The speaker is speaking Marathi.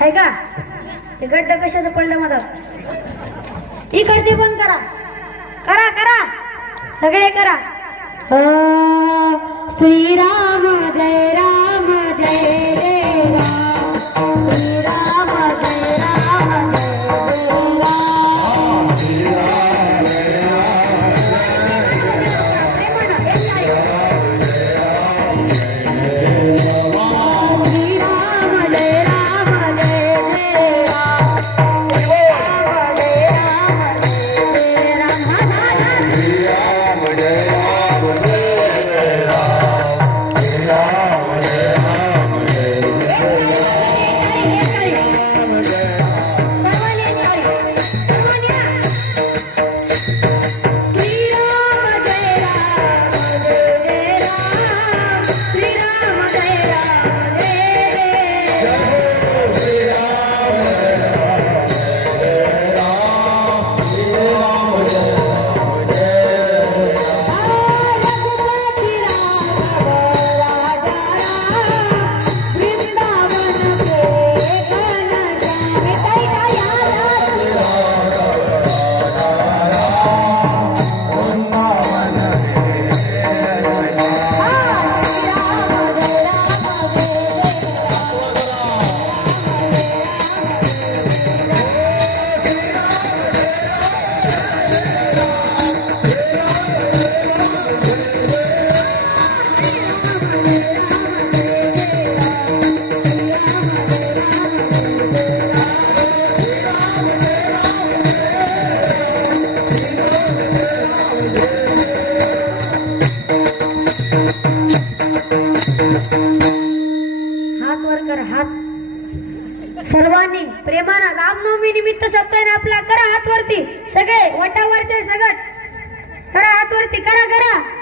आहे का? ते गड्ड कशाचं पडलं मला? इकडची पण करा. करा करा. सगळे करा. श्रीराम जय राम. हात वर कर हात. सर्वांनी प्रेमानं रामनवमी निमित्त सप्ताह आपला करा हात वरती सगळे वटावरचे सगळं करा हात वरती करा करा.